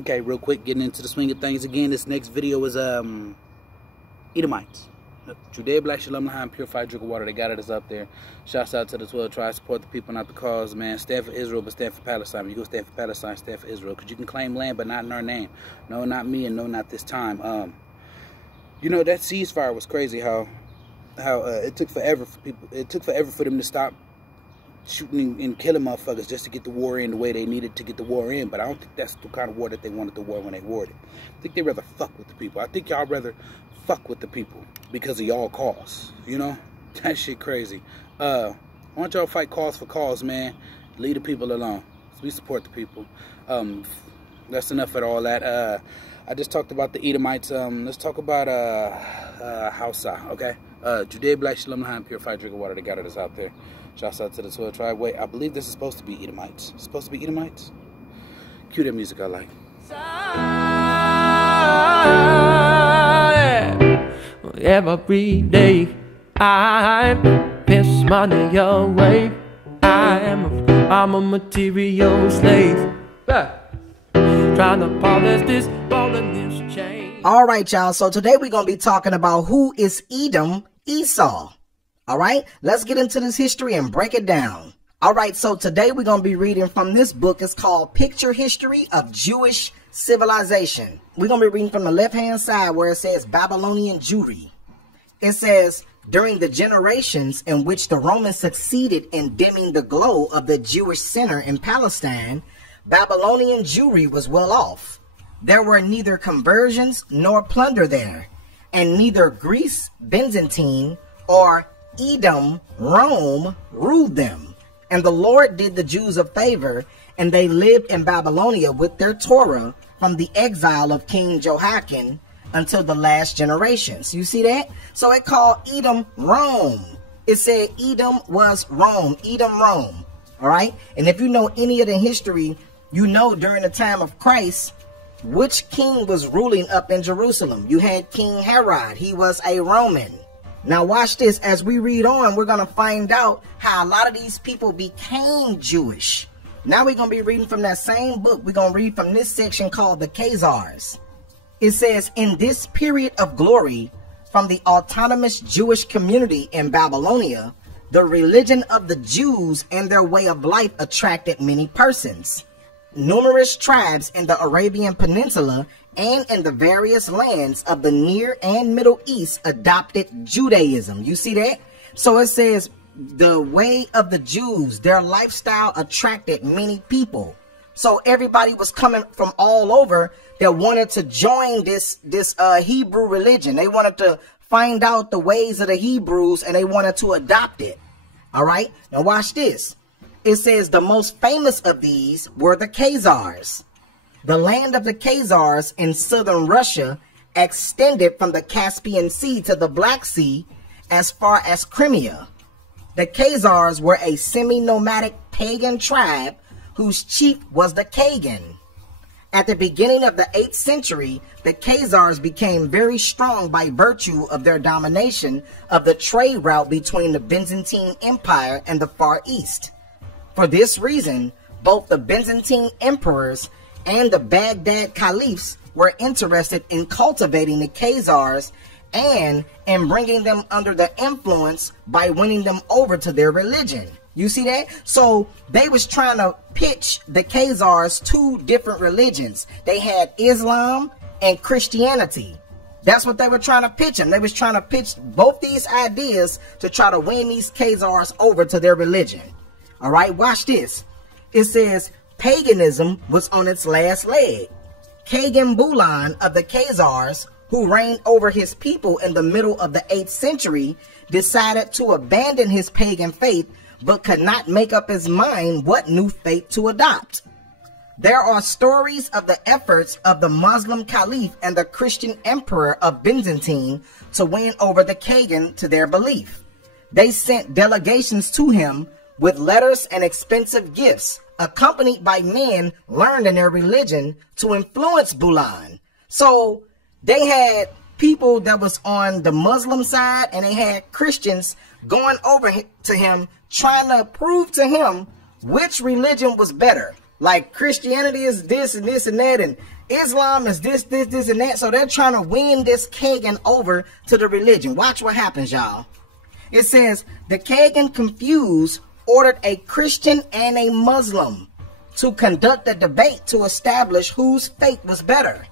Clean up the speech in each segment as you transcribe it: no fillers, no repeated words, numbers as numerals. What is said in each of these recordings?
Okay, real quick, getting into the swing of things again. This next video is Edomites. Judea, Black, Shalom L'Chaim, purified drink of water. They got it, is up there. Shouts out to the 12 tribes. Support the people, not the cause, man. Stand for Israel, but stand for Palestine. When you go stand for Palestine, stand for Israel. Because you can claim land, but not in our name. No, not me, and no, not this time. You know, that ceasefire was crazy. How it took forever for people. It took forever for them to stop shooting and killing motherfuckers just to get the war in the way they needed to get the war in. But I don't think that's the kind of war that they wanted the war when they warred it. I think they rather fuck with the people. I think y'all rather fuck with the people because of y'all cause. You know? That shit crazy. I want y'all to fight cause for cause, man. Leave the people alone. We support the people. That's enough of all that. I just talked about the Edomites. Let's talk about Hausa, okay? Judea, Black, Shalom L'Chaim, purified drink of water. They got it, is out there. Shouts out to the 12 tribe. Wait, I believe this is supposed to be Edomites. It's supposed to be Edomites? Cue that music I like. Every day I piss money away. I'm a material slave. Trying to polish this ball in this chain. All right, y'all. So today we're going to be talking about who is Edom, Esau. All right, let's get into this history and break it down. All right, so today we're going to be reading from this book. It's called Picture History of Jewish Civilization. We're going to be reading from the left-hand side where it says Babylonian Jewry. It says, during the generations in which the Romans succeeded in dimming the glow of the Jewish center in Palestine, Babylonian Jewry was well off. There were neither conversions nor plunder there, and neither Greece, Byzantine, or Edom, Rome, ruled them. And the Lord did the Jews a favor, and they lived in Babylonia with their Torah from the exile of King Jehoiakim until the last generations. You see that? So it called Edom, Rome. It said Edom was Rome. Edom, Rome. All right? And if you know any of the history, you know during the time of Christ, which king was ruling up in Jerusalem? You had King Herod. He was a Roman. Now watch this. As we read on, we're going to find out how a lot of these people became Jewish. Now we're going to be reading from that same book. We're going to read from this section called the Khazars. It says, in this period of glory from the autonomous Jewish community in Babylonia, the religion of the Jews and their way of life attracted many persons. Numerous tribes in the Arabian Peninsula and in the various lands of the Near and Middle East adopted Judaism. You see that? So it says the way of the Jews, their lifestyle attracted many people. So everybody was coming from all over that wanted to join this Hebrew religion. They wanted to find out the ways of the Hebrews and they wanted to adopt it. All right. Now watch this. It says the most famous of these were the Khazars. The land of the Khazars in southern Russia extended from the Caspian Sea to the Black Sea as far as Crimea. The Khazars were a semi-nomadic pagan tribe whose chief was the Kagan. At the beginning of the 8th century, the Khazars became very strong by virtue of their domination of the trade route between the Byzantine Empire and the Far East. For this reason, both the Byzantine emperors and the Baghdad caliphs were interested in cultivating the Khazars and in bringing them under the influence by winning them over to their religion. You see that? So they was trying to pitch the Khazars two different religions. They had Islam and Christianity. That's what they were trying to pitch them. They was trying to pitch both these ideas to try to win these Khazars over to their religion. All right, watch this. It says paganism was on its last leg. Kagan Bulan of the Khazars, who reigned over his people in the middle of the 8th century, decided to abandon his pagan faith, but could not make up his mind what new faith to adopt. There are stories of the efforts of the Muslim Caliph and the Christian Emperor of Byzantine to win over the Kagan to their belief. They sent delegations to him with letters and expensive gifts, accompanied by men learned in their religion to influence Bulan. So they had people that was on the Muslim side and they had Christians going over to him trying to prove to him which religion was better. Like Christianity is this and this and that, and Islam is this and that. So they're trying to win this Kagan over to the religion. Watch what happens, y'all. It says, the Kagan confused ordered a Christian and a Muslim to conduct a debate to establish whose faith was better.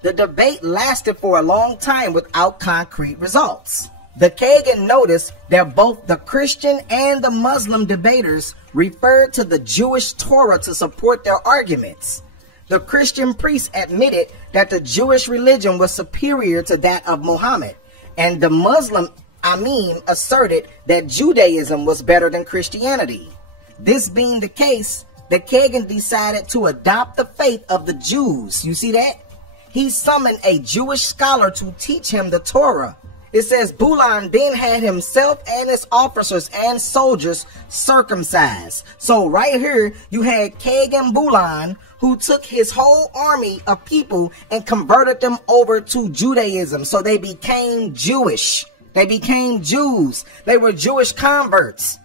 The debate lasted for a long time without concrete results. The Kagan noticed that both the Christian and the Muslim debaters referred to the Jewish Torah to support their arguments. The Christian priests admitted that the Jewish religion was superior to that of Muhammad, and the Muslim Imam asserted that Judaism was better than Christianity. This being the case, the Kagan decided to adopt the faith of the Jews. You see that? He summoned a Jewish scholar to teach him the Torah. It says Bulan then had himself and his officers and soldiers circumcised. So right here you had Kagan Bulan, who took his whole army of people and converted them over to Judaism. So they became Jewish. They became Jews. They were Jewish converts.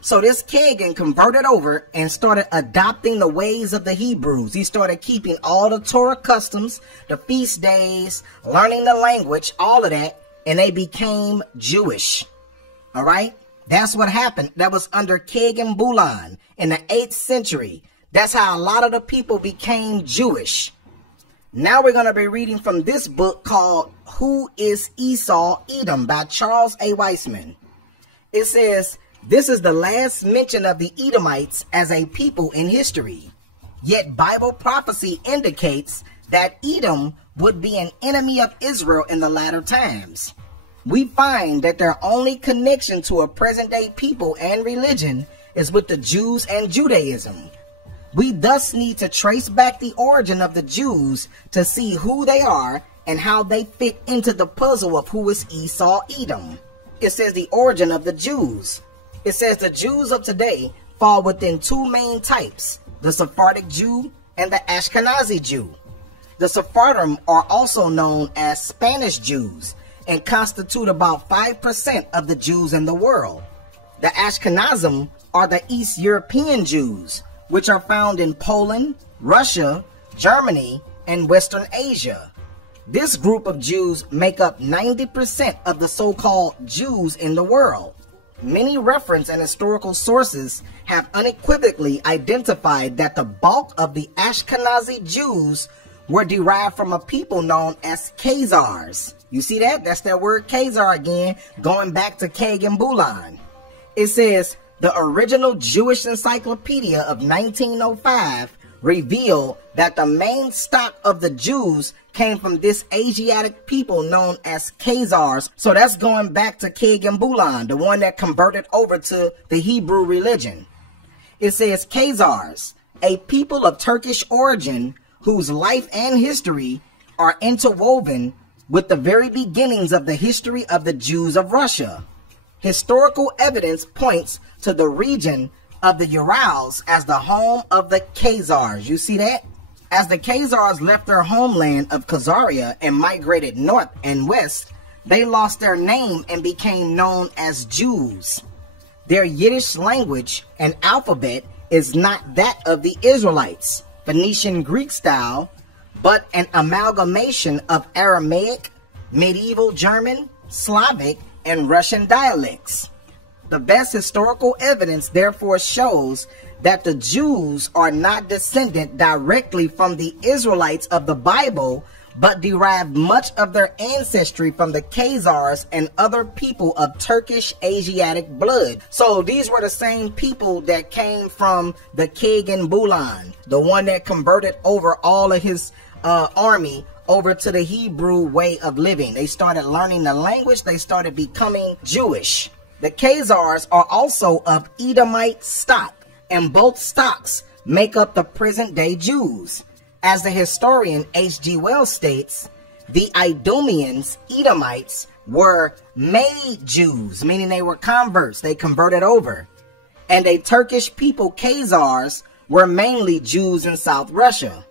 So this Kagan converted over and started adopting the ways of the Hebrews. He started keeping all the Torah customs, the feast days, learning the language, all of that. And they became Jewish. All right. That's what happened. That was under Kagan Bulan in the 8th century. That's how a lot of the people became Jewish. Now we're going to be reading from this book called Who is Esau Edom by Charles A. Weissman. It says, this is the last mention of the Edomites as a people in history. Yet Bible prophecy indicates that Edom would be an enemy of Israel in the latter times. We find that their only connection to a present-day people and religion is with the Jews and Judaism. We thus need to trace back the origin of the Jews to see who they are and how they fit into the puzzle of who is Esau Edom. It says the origin of the Jews. It says the Jews of today fall within two main types, the Sephardic Jew and the Ashkenazi Jew. The Sephardim are also known as Spanish Jews and constitute about 5% of the Jews in the world. The Ashkenazim are the East European Jews, which are found in Poland, Russia, Germany, and Western Asia. This group of Jews make up 90% of the so-called Jews in the world. Many reference and historical sources have unequivocally identified that the bulk of the Ashkenazi Jews were derived from a people known as Khazars. You see that? That's that word Khazar again, going back to Kagan Bulan. It says, the original Jewish encyclopedia of 1905 revealed that the main stock of the Jews came from this Asiatic people known as Khazars. So that's going back to Kagan Bulan, the one that converted over to the Hebrew religion. It says Khazars, a people of Turkish origin whose life and history are interwoven with the very beginnings of the history of the Jews of Russia. Historical evidence points to the region of the Urals as the home of the Khazars. You see that? As the Khazars left their homeland of Khazaria and migrated north and west, they lost their name and became known as Jews. Their Yiddish language and alphabet is not that of the Israelites, Phoenician Greek style, but an amalgamation of Aramaic, medieval German, Slavic, and Russian dialects. The best historical evidence therefore shows that the Jews are not descended directly from the Israelites of the Bible, but derived much of their ancestry from the Khazars and other people of Turkish Asiatic blood. So these were the same people that came from the Kagan Bulan, the one that converted over all of his army over to the Hebrew way of living. They started learning the language. They started becoming Jewish. The Khazars are also of Edomite stock, and both stocks make up the present-day Jews. As the historian H.G. Wells states, the Idumeans, Edomites, were made Jews, meaning they were converts. They converted over. And a Turkish people, Khazars, were mainly Jews in South Russia.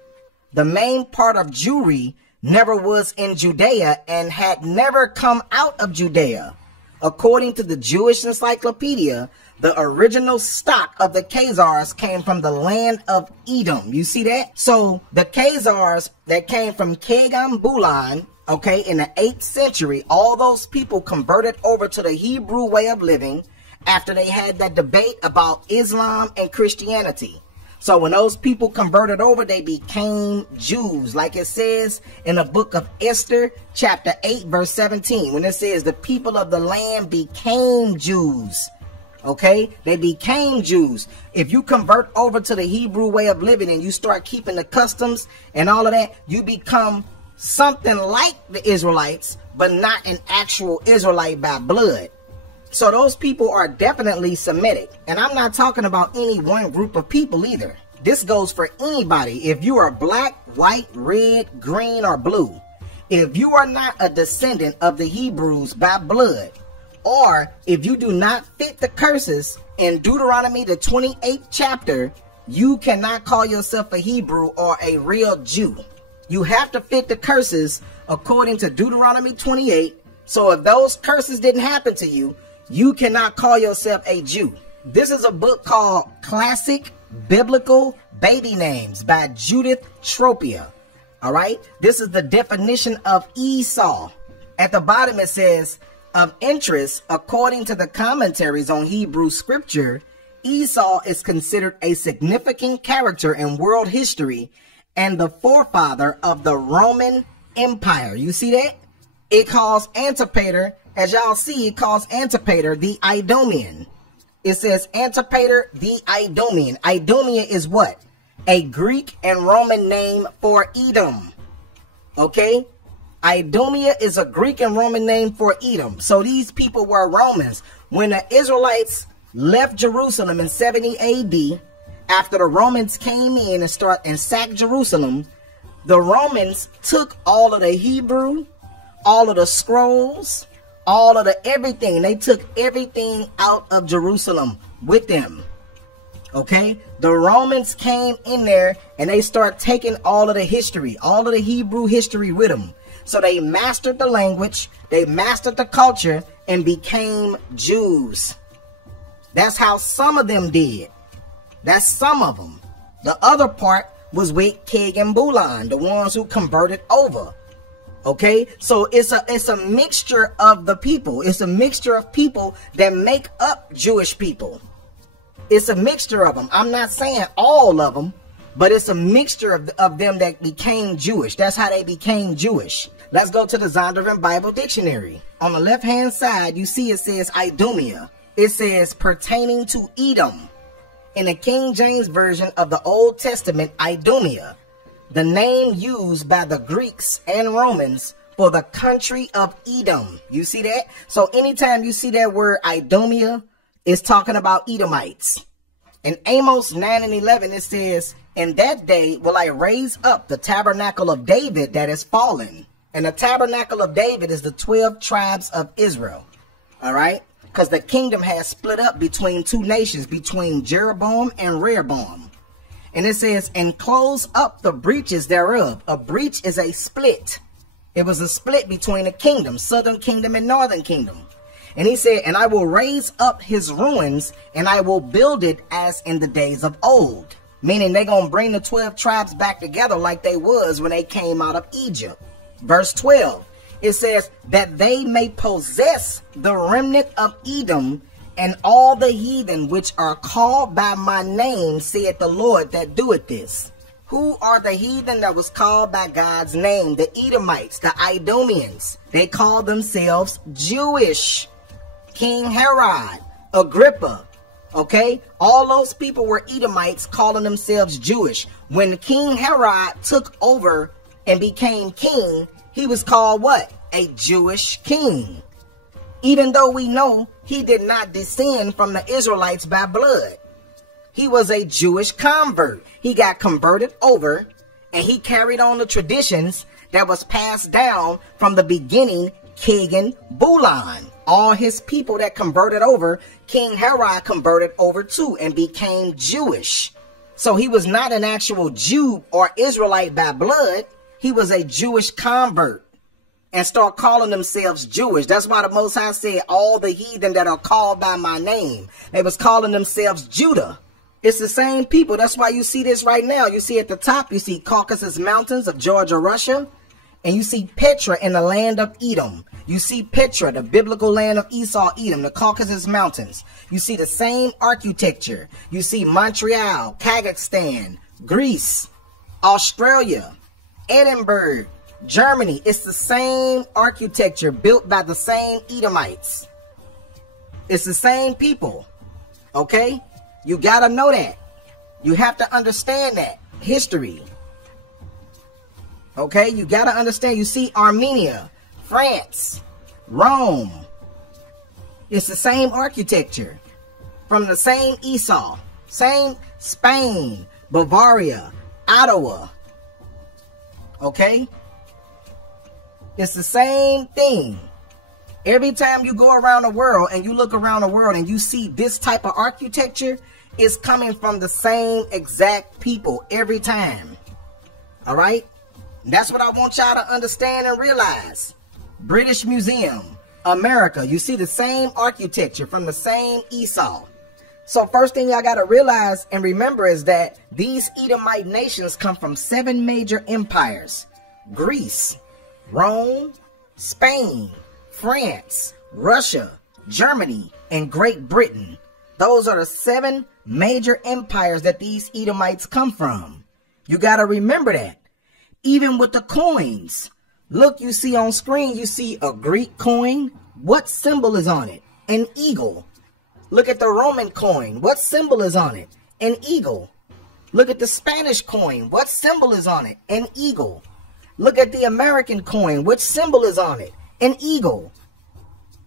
The main part of Jewry never was in Judea and had never come out of Judea. According to the Jewish encyclopedia, The original stock of the Khazars came from the land of Edom. You see that? So the Khazars that came from Kegan-Bulan, okay, in the 8th century, all those people converted over to the Hebrew way of living after they had that debate about Islam and Christianity. So when those people converted over, they became Jews, like it says in the book of Esther, chapter 8, verse 17, when it says the people of the land became Jews. Okay, they became Jews. If you convert over to the Hebrew way of living and you start keeping the customs and all of that, you become something like the Israelites, but not an actual Israelite by blood. So those people are definitely Semitic. And I'm not talking about any one group of people either. This goes for anybody. If you are black, white, red, green, or blue, if you are not a descendant of the Hebrews by blood, or if you do not fit the curses in Deuteronomy, the 28th chapter, you cannot call yourself a Hebrew or a real Jew. You have to fit the curses according to Deuteronomy 28. So if those curses didn't happen to you, you cannot call yourself a Jew. This is a book called Classic Biblical Baby Names by Judith Tropia. All right. This is the definition of Esau. At the bottom it says, of interest, according to the commentaries on Hebrew scripture, Esau is considered a significant character in world history and the forefather of the Roman Empire. You see that? It calls Antipater, as y'all see, it calls Antipater the Idumean. It says Antipater the Idumean. Idumea is what? A Greek and Roman name for Edom. Okay? Idumea is a Greek and Roman name for Edom. So these people were Romans. When the Israelites left Jerusalem in 70 AD, after the Romans came in and sacked Jerusalem, the Romans took all of the Hebrew, all of the scrolls, all of the everything. They took everything out of Jerusalem with them. Okay? The Romans came in there and they started taking all of the history, all of the Hebrew history with them. So they mastered the language, they mastered the culture, and became Jews. That's how some of them did. That's some of them. The other part was with Kegan-Bulan, the ones who converted over. Okay, so it's a mixture of the people. It's a mixture of people that make up Jewish people. It's a mixture of them. I'm not saying all of them, but it's a mixture of them that became Jewish. That's how they became Jewish. Let's go to the Zondervan Bible Dictionary. On the left-hand side, you see it says Idumea. It says pertaining to Edom. In the King James Version of the Old Testament, Idumea, the name used by the Greeks and Romans for the country of Edom. You see that? So anytime you see that word Idumea, it's talking about Edomites. In Amos 9 and 11, it says, in that day will I raise up the tabernacle of David that is fallen. And the tabernacle of David is the 12 tribes of Israel. All right? Because the kingdom has split up between two nations, between Jeroboam and Rehoboam. And it says, and close up the breaches thereof. A breach is a split. It was a split between a kingdom, southern kingdom and northern kingdom. And he said, and I will raise up his ruins, and I will build it as in the days of old. Meaning they're going to bring the 12 tribes back together like they was when they came out of Egypt. Verse 12, it says, that they may possess the remnant of Edom, and all the heathen which are called by my name, saith the Lord that doeth this. Who are the heathen that was called by God's name? The Edomites, the Idumeans. They call themselves Jewish. King Herod, Agrippa, okay? All those people were Edomites calling themselves Jewish. When King Herod took over and became king, he was called what? A Jewish king. Even though we know he did not descend from the Israelites by blood. He was a Jewish convert. He got converted over and he carried on the traditions that was passed down from the beginning, Kegan-Bulan. All his people that converted over, King Herod converted over too and became Jewish. So he was not an actual Jew or Israelite by blood. He was a Jewish convert. and start calling themselves Jewish. That's why the Most High said all the heathen that are called by my name. They was calling themselves Judah. It's the same people. That's why you see this right now. You see at the top, you see Caucasus Mountains of Georgia, Russia. And you see Petra in the land of Edom. You see Petra, the biblical land of Esau, Edom, the Caucasus Mountains. You see the same architecture. You see Montreal, Kazakhstan, Greece, Australia, Edinburgh, Germany. It's the same architecture built by the same Edomites. It's the same people. Okay? You got to know that. You have to understand that. History. Okay? You got to understand. You see Armenia, France, Rome. It's the same architecture. From the same Esau. Same Spain, Bavaria, Ottawa. Okay? It's the same thing. Every time you go around the world and you look around the world and you see this type of architecture, it's coming from the same exact people every time. All right? That's what I want y'all to understand and realize. British Museum, America, you see the same architecture from the same Esau. So first thing y'all got to realize and remember is that these Edomite nations come from 7 major empires. Greece, Rome, Spain, France, Russia, Germany, and Great Britain. Those are the 7 major empires that these Edomites come from. You got to remember that. Even with the coins. Look, you see on screen, you see a Greek coin. What symbol is on it? An eagle. Look at the Roman coin. What symbol is on it? An eagle. Look at the Spanish coin. What symbol is on it? An eagle. Look at the American coin. Which symbol is on it? An eagle.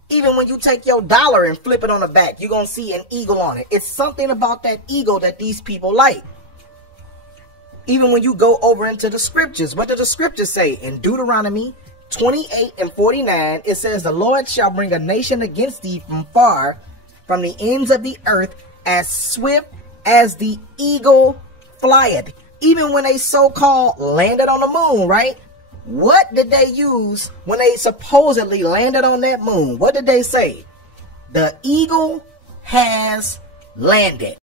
Even when you take your dollar and flip it on the back, you're going to see an eagle on it. It's something about that eagle that these people like. Even when you go over into the scriptures, what do the scriptures say? In Deuteronomy 28 and 49, it says, the Lord shall bring a nation against thee from far, from the ends of the earth, as swift as the eagle flieth. Even when they so-called landed on the moon, right? What did they use when they supposedly landed on that moon? What did they say? The eagle has landed.